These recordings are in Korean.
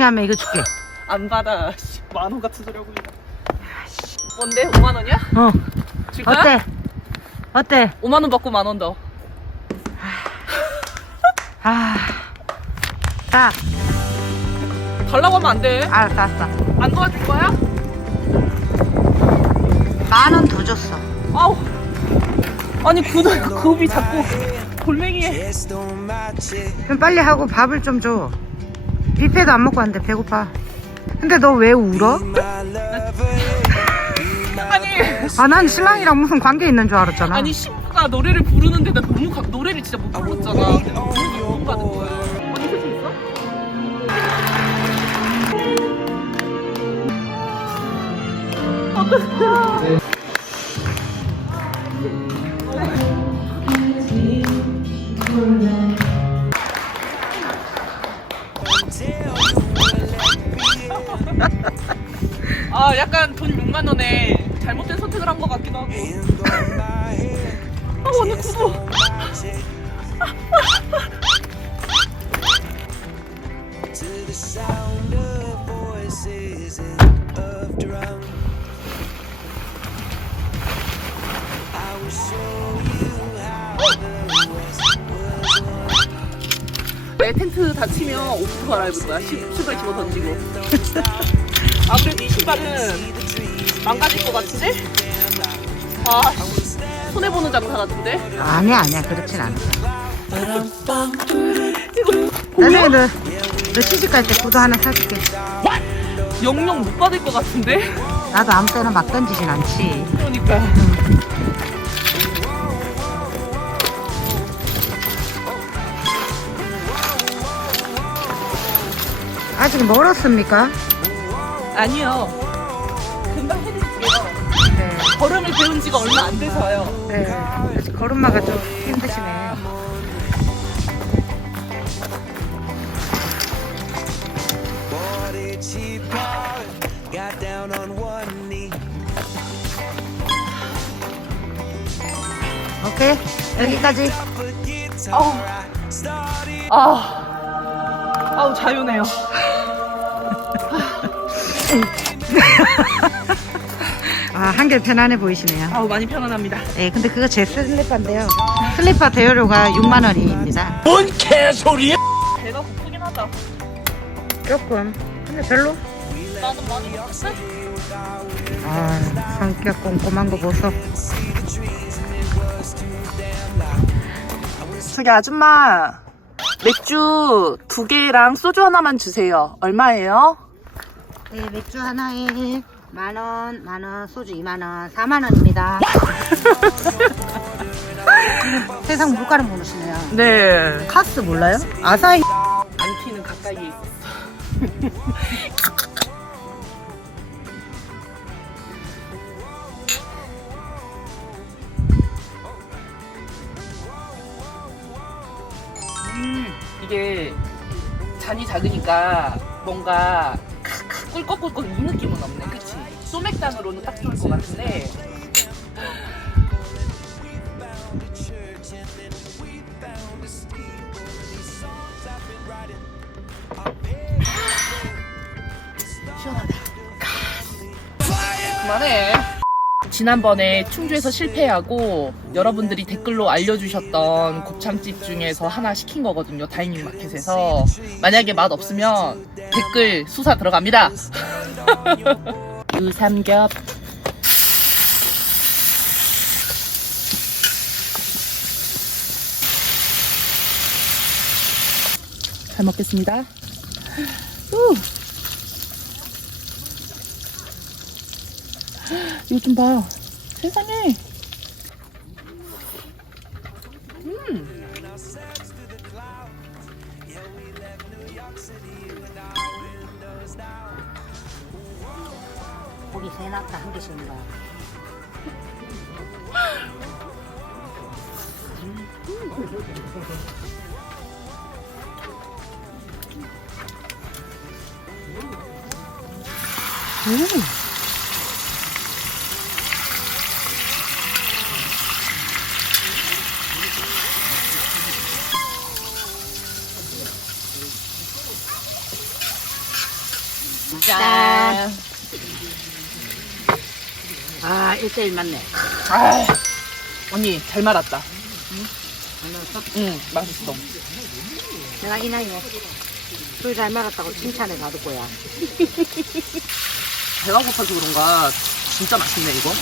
신고 피칭하면 이거 줄게 안 받아. 씨, 만원 같은 소리 하고 있네. 뭔데? 5만 원이야? 어줄 거야? 어때? 어때? 5만 원 받고 만 원 더. 아, 딱 달라고 하면 안 돼. 알았어 알았어 안 도와줄 거야? 만 원 더 줬어 아우. 아니 그 급이 자꾸 골뱅이에. 그럼 빨리 하고 밥을 좀 줘. 뷔페도 안 먹고 왔는데 배고파. 근데 너 왜 울어? 아니 아, 난 신랑이랑 무슨 관계 있는 줄 알았잖아. 아니 신부가 노래를 부르는데 나 너무 가, 노래를 진짜 못 불렀잖아. 내 텐트 다치면 옷부터 갈아입을 거야. 시, 신발 집어 던지고. 아 그래도 이 신발은 망가질 것 같은데? 아 손해 보는 장사 같은데? 아니야, 아니야. 그렇진 않아. 나중에 너, 너 시집 갈 때 구두 하나 사줄게. 영영 못 받을 것 같은데? 나도 아무 때나 막 던지진 않지. 그러니까. 아직 멀었습니까? 아니요. 금방 해드릴게요. 네. 걸음을 배운 지가 얼마 안 돼서요. 네. 아직 걸음마가 좀 힘드시네. Bought a cheap car, got down on one knee. 오케이. 여기까지. 아우. 아. 아우, 자유네요. 아, 한결 편안해 보이시네요. 아우, 많이 편안합니다. 네, 근데 그거 제 슬리퍼인데요. 슬리퍼 대여료가 6만 원입니다. 배가 고프긴 하다. 조금. 근데 별로. 나는 많이 먹었어? 아, 성격 꼼꼼한 거 보소. 저기 아줌마. 맥주 두 개랑 소주 하나만 주세요. 얼마예요? 네, 맥주 하나에 만 원, 만 원, 소주 2만 원, 4만 원입니다. 세상 물가를 모르시네요. 네. 카스 몰라요? 아사히. 안티는 가까이에 있었어. 작으니까 뭔가 꿀꺽꿀꺽 이 느낌은 없네, 그치? 소맥잔으로는 딱 좋을 것 같은데. 시원하다. 그만해. 지난번에 충주에서 실패하고 여러분들이 댓글로 알려주셨던 곱창집 중에서 하나 시킨 거거든요. 다이닝 마켓에서. 만약에 맛 없으면 댓글 수사 들어갑니다. 유삼겹. 잘 먹겠습니다. 우. 이거 좀 봐. 세상에. 음. 고기 세 놨다 한 개씩 온다. 음. 아, 1대1 맞네. 아, 언니 잘 말았다. 알았어? 응, 맛있어. 내가 이 나이에 술 잘 말았다고 칭찬해 받을 거야. 배가 고파서 그런가 진짜 맛있네 이거.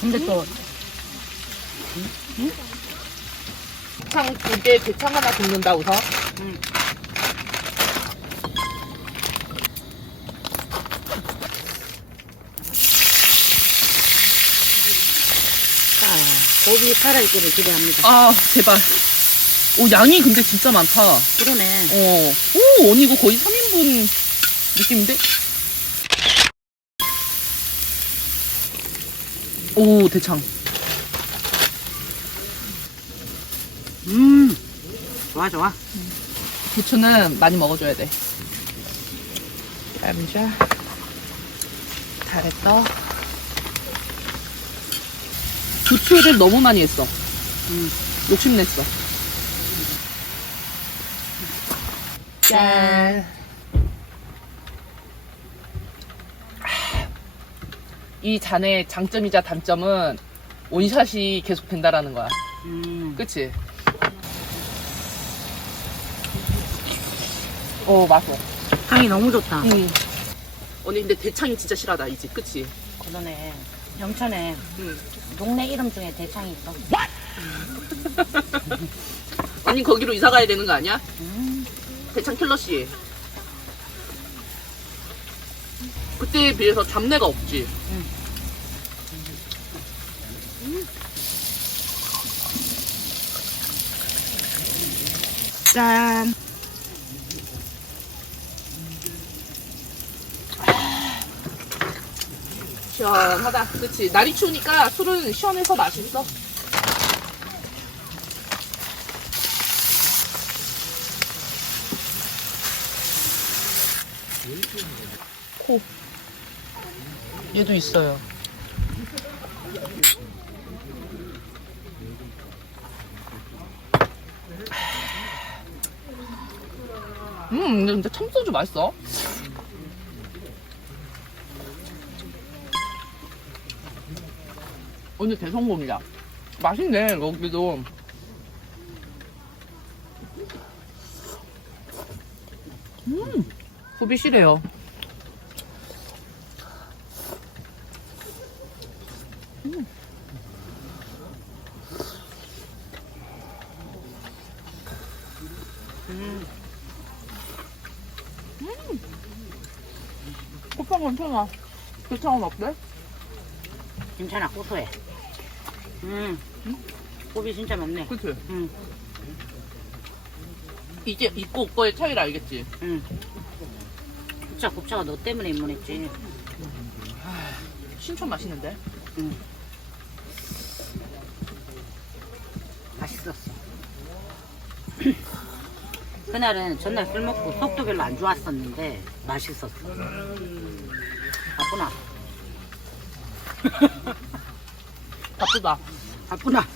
근데 또 대창 두 개, 대창 하나 굽는다 우선. 아, 고기 살아있기를 기대합니다. 아 제발. 오 양이 근데 진짜 많다. 그러네. 어. 오 언니 이거 거의 3인분 느낌인데? 오 대창. 음, 좋아, 좋아. 부추는 많이 먹어줘야 돼. 감자. 잘했어. 부추를 너무 많이 했어. 음. 욕심냈어. 짠. 이 잔의 장점이자 단점은 원샷이 계속 된다라는 거야. 음, 그치? 어, 맛있어. 향이 너무 좋다. 응. 언니, 근데 대창이 진짜 실하다, 이 집. 그치? 그러네. 영천에 응. 동네 이름 중에 대창이 있어. 언니, 거기로 이사 가야 되는 거 아니야? 음, 대창 킬러씨. 그때에 비해서 잡내가 없지. 응. 짠. 시원하다. 그치? 날이 추우니까 술은 시원해서 맛있어. 코. 얘도 있어요. 음, 근데 참소주 맛있어. 오늘 대성공이야. 맛있네, 여기도. 음, 고비 실해요. 쿠팡 괜찮아. 괜찮은 어때? 괜찮아, 고소해. 음, 고기 진짜 많네. 그치? 음, 이게 있고 없고의 차이를 알겠지? 음. 진짜 곱차가 너 때문에 입문했지. 신촌 맛있는데? 음. 맛있었어. 그날은 전날 술 먹고 속도 별로 안 좋았었는데 맛있었어. 바쁘나? 바쁘다. 바쁘나?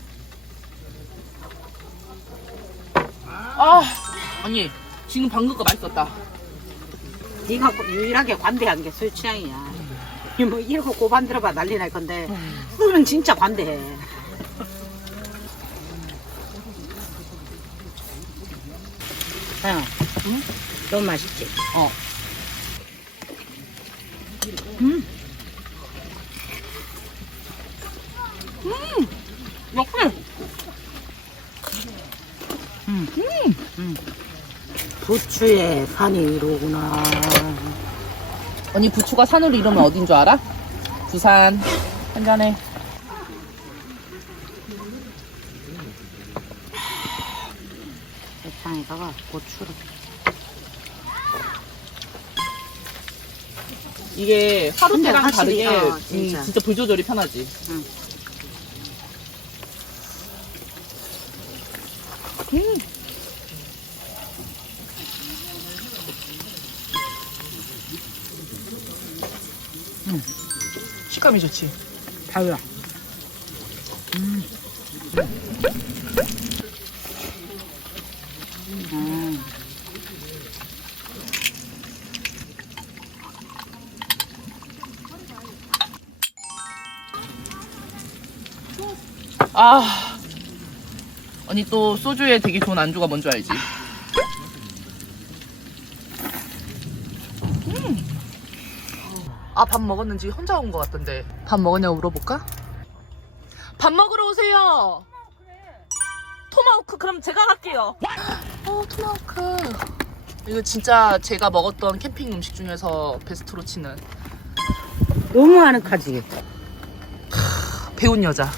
아, 아니, 지금 방금 거 맛있었다. 네가 고- 유일하게 관대한 게 술 취향이야. 이뭐 이러고 고반 들어봐 난리 날 건데 술은 진짜 관대해. 응. 응? 너무 맛있지? 어. 음. 음. 부추의 산이 이로구나. 언니 부추가 산으로 이러면 어딘 줄 알아? 부산. 한잔해. 대창에다가 고추를. 이게 하루 근데 때랑 확실히, 다르게 어, 음, 진짜. 진짜 불 조절이 편하지. 응. 식감이 좋지. 달라. 음. 음. 아 언니 또 소주에 되게 좋은 안주가 뭔 줄 알지? 밥 먹었는지 혼자 온 것 같던데 밥 먹었냐고 물어볼까? 밥 먹으러 오세요 토마호크 그럼 제가 갈게요 어 토마호크 이거 진짜 제가 먹었던 캠핑 음식 중에서 베스트로 치는 너무 아늑하지. 배운 여자.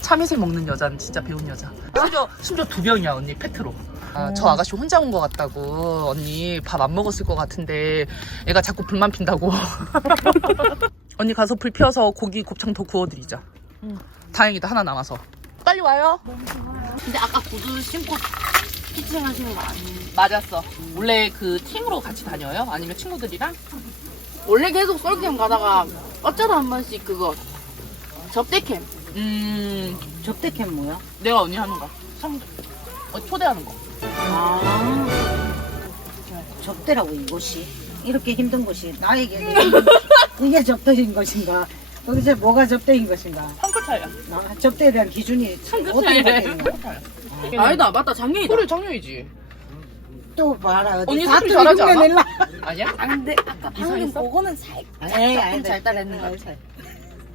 참이슬 먹는 여자는 진짜 배운 여자. 심지어, 심지어 두 병이야, 언니, 페트로. 아, 저 아가씨 혼자 온 것 같다고. 언니 밥 안 먹었을 것 같은데 애가 자꾸 불만 핀다고. 언니 가서 불 피워서 고기 곱창 더 구워드리자. 다행이다, 하나 남아서. 빨리 와요. 근데 아까 구두 신고 피칭 하시는 거 아니에요? 맞았어. 원래 그 팀으로 같이 다녀요? 아니면 친구들이랑? 원래 계속 솔캠 가다가 어쩌다 한 번씩 그거 접대캠 음, 접대캠 뭐야? 내가 언니 하는 거. 상, 어, 초대하는 거. 아. 접대라고 이곳이 이렇게 힘든 곳이 나에게 이게 접대인 것인가? 도대체 뭐가 접대인 것인가? 한끗 차이야. 나 접대에 대한 기준이 참 어떻게 차이래. 아니다 맞다 작년이다 그래, 작년이지. 또 봐라 어디 언니 사투리 사투리 잘하지 않아? 흉내낼라. 아니야? 안돼 아까 방금 이상했어? 그거는 살 에이, 조금 아니다. 잘 따라했는 것 같아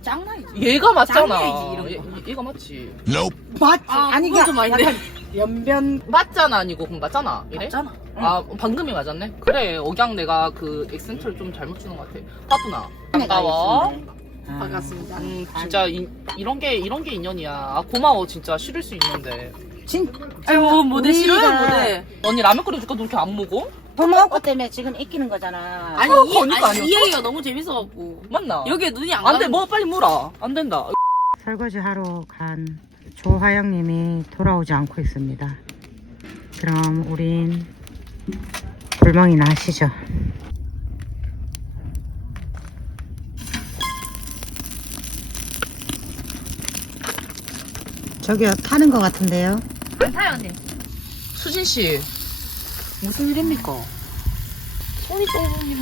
짱나이지 얘가 맞잖아. 짱이지, 이런 얘, 얘가 맞지. 맞지? 아, 아니 그건 좀 아닌데. 약간 연변 맞잖아 아니고 그럼 맞잖아. 이래? 맞잖아 아 방금이 맞았네. 그래 억양 내가 그 액센트를 좀 잘못 주는 것 같아. 바쁘나. 반가워. 아, 반갑습니다 음 진짜 이, 이런 게 이런 게 인연이야. 아, 고마워 진짜 싫을 수 있는데. 진 아이고 모델 싫어요 우리가- 모델 언니 라면 끓여줄까 너 이렇게 안 먹어? 토마호크 때문에 지금 익히는 거잖아. 아니, 어, 이, 거니까 아니 이 아니었어? 얘기가 너무 재밌어갖고 맞나? 여기에 눈이 안 안 돼 가는 뭐 빨리 물어. 안 된다. 설거지 하러 간 조화영님이 돌아오지 않고 있습니다. 그럼 우린 불멍이나 하시죠. 저기요 타는 것 같은데요? 안 타요 언니 수진 씨 무슨 일입니까? 손이 똥님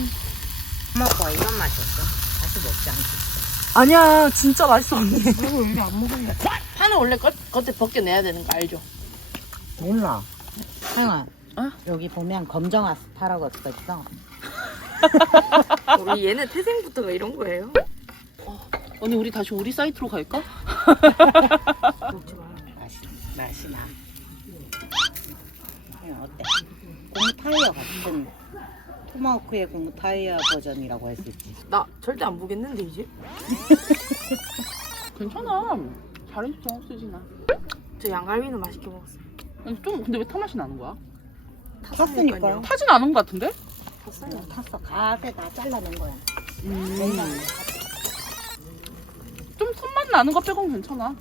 토마호크가 이런 맛이었어. 다시 먹지 않고. 아니야 진짜 맛있어 언니. 파는 원래 겉, 겉에 벗겨내야 되는 거 알죠? 몰라. 하영아. 어? 여기 보면 검정 아스파라거스가 있어. 우리 얘네 태생부터가 이런 거예요? 언니 우리 다시 우리 사이트로 갈까? 맛이, 맛이 나. 그냥 어때? 고무 타이어 같은 토마호크의 고무 타이어 버전이라고 할 수 있지. 나 절대 안 보겠는데 이제? 괜찮아. 잘했어 수진아. 저 양갈비는 맛있게 먹었어요 아니, 좀 근데 왜 타맛이 나는 거야? 탔으니까. 타진 않은 것 같은데? 탔어요 탔어. 가세 다 잘라낸 거야. 음. 좀 손맛 나는 거 빼곤 괜찮아.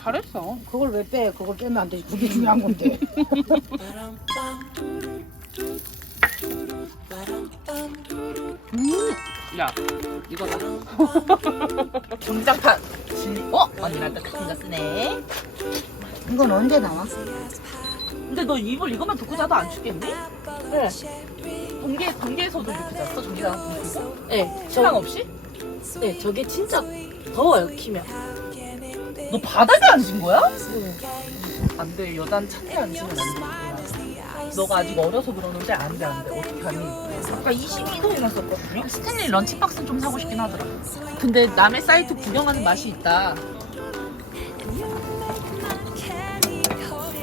잘했어. 그걸 왜 빼? 그걸 빼면 안 되지. 그게 중요한 건데. 야, 이거다. 김장판. 어? 언니 나한테 같은 거 쓰네. 이건 언제 나와? 근데 너 입을 이것만 듣고 자도 안 춥겠니? 네. 동계, 동계에서도 이렇게 잤어? 전기장 들고? 네, 신랑 저, 없이? 네 저게 진짜 더워요 키면 너 바닥에 앉은 거야? 안 돼. 여잔 차에 앉으면 안 되구나. 너가 아직 어려서 그러는데 안 돼, 안 돼. 어떻게 하니? 아까 22도에 썼거든요 스탠리 런치박스 좀 사고 싶긴 하더라. 근데 남의 사이트 구경하는 맛이 있다.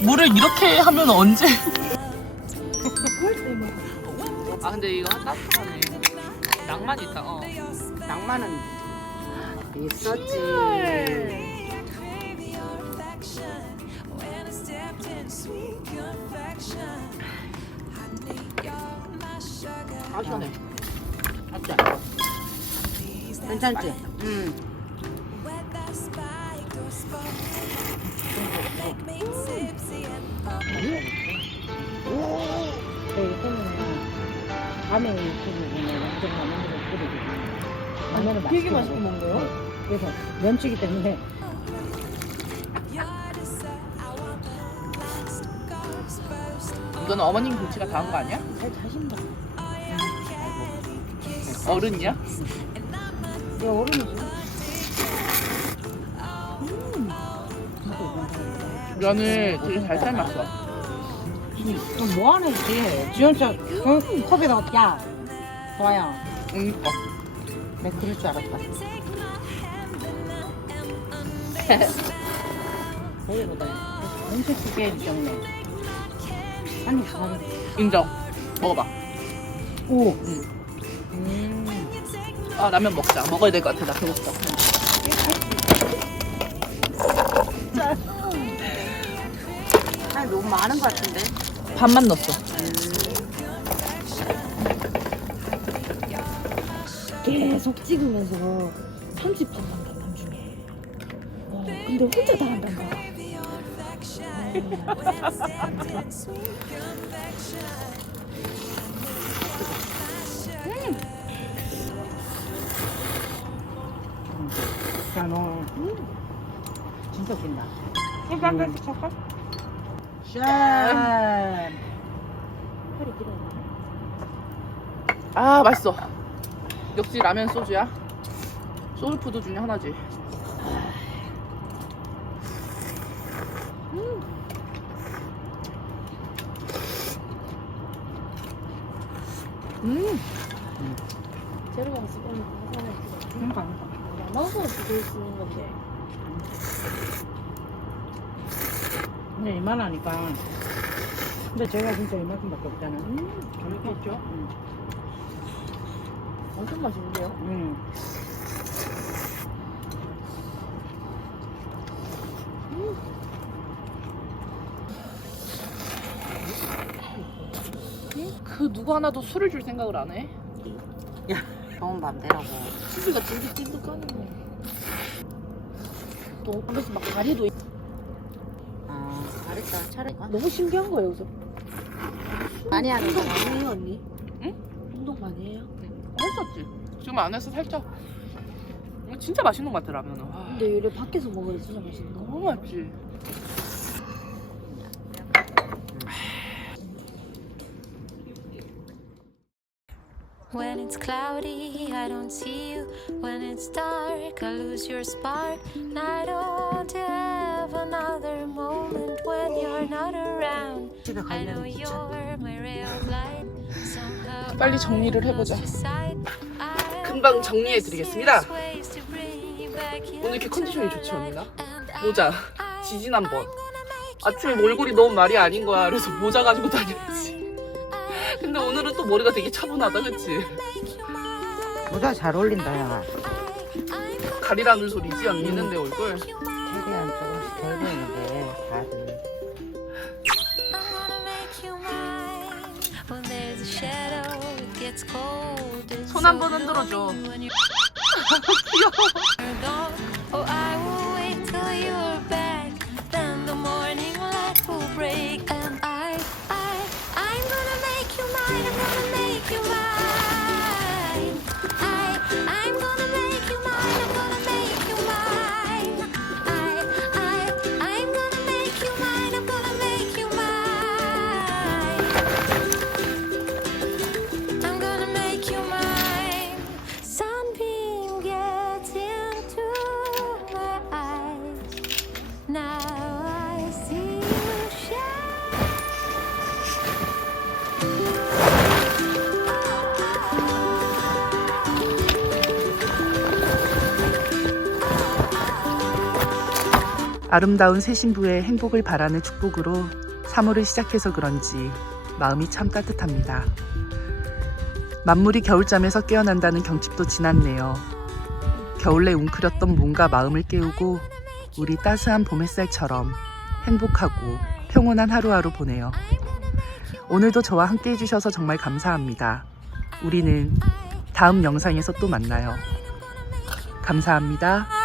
물을 이렇게 하면 언제? 아 근데 이거 따뜻하네. 낭만 있다. 어. 낭만은 있었지. 아 시원해. 맞지? 괜찮지? 응. 네, 이거는 밤에 유튜브 보면 완전 라면으로 끓이거든. 라면을 되게 맛있게. 먹네요 네. 그래서 면치기 때문에 이건 어머님 김치가 다 한 거 아니야? 잘 자신다. 어른이야? 야, 어른이지. 면을 되게 잘 삶았어. 좀 뭐하는 지 지원자 그 컵에다가 야 좋아요 그러니까. 내 그럴 줄 알았다 보여보다 엄청 크게 해주셨네 한입 사는 인정. 먹어봐. 오 응. 음. 아 라면 먹자. 먹어야 될 것 같아. 나 배고프다. 아 너무 많은 것 같은데 반만 넣었어. 계속 찍으면서 편집한단다 나중에. 와, 근데 혼자 다 한단다. 야 너 진짜 웃긴다 소주 한 잔씩 팔이 길어요. 아 맛있어. 역시 라면 소주야. 소울푸드 중에 하나지. 음. 재료가 쓰면 하나는 그러니까 남아서 주고 쓰는 건데. 근데 이만하니까 근데 제가 진짜 이만큼밖에 없잖아 음, 재밌겠죠? 응. 엄청 맛있는데요? 응. 그 하나도 술을 줄 생각을 안 해. 좋은 밤 되라고 치즈가 찐득찐득하네. 또 그래서 막 다리도 있- 아 잘했다 차라리 너무 신기한 거예요, 그래서. 많이 하는 운동 거야 많이 해요, 언니? 응? 운동 많이 해요? 했었지. 지금 안 해서 살짝. 이거 진짜 맛있는 것 같아 라면은. 와, 근데 이래 밖에서 먹어야 진짜 맛있는 거. 너무 맛있지. When it's cloudy, I don't see you. When it's dark, I lose your spark. And I don't have another moment when you're not around. I know you're my ray of light. Somehow 빨리 정리를 해보자. 금방 정리해드리겠습니다. ways to bring you back 오늘 이렇게 컨디션이 좋지 않나? 모자. I- 지지난 번. 아침에 몰골이 너무 말이 아닌 거야. 그래서 모자 가지고 다녔지. 근데 오늘은 또 머리가 되게 차분하다, 그치? 모자 잘 어울린다 야 가리라는 소리지, 언니는 내 얼굴. 최대한 조금씩 덜 보이는데 다들. It's 손한 번 흔들어줘. you're 아름다운 새 신부의 행복을 바라는 축복으로 3월을 시작해서 그런지 마음이 참 따뜻합니다. 만물이 겨울잠에서 깨어난다는 경칩도 지났네요. 겨울에 웅크렸던 몸과 마음을 깨우고 우리 따스한 봄 햇살처럼 행복하고 평온한 하루하루 보내요. 오늘도 저와 함께 해주셔서 정말 감사합니다. 우리는 다음 영상에서 또 만나요. 감사합니다.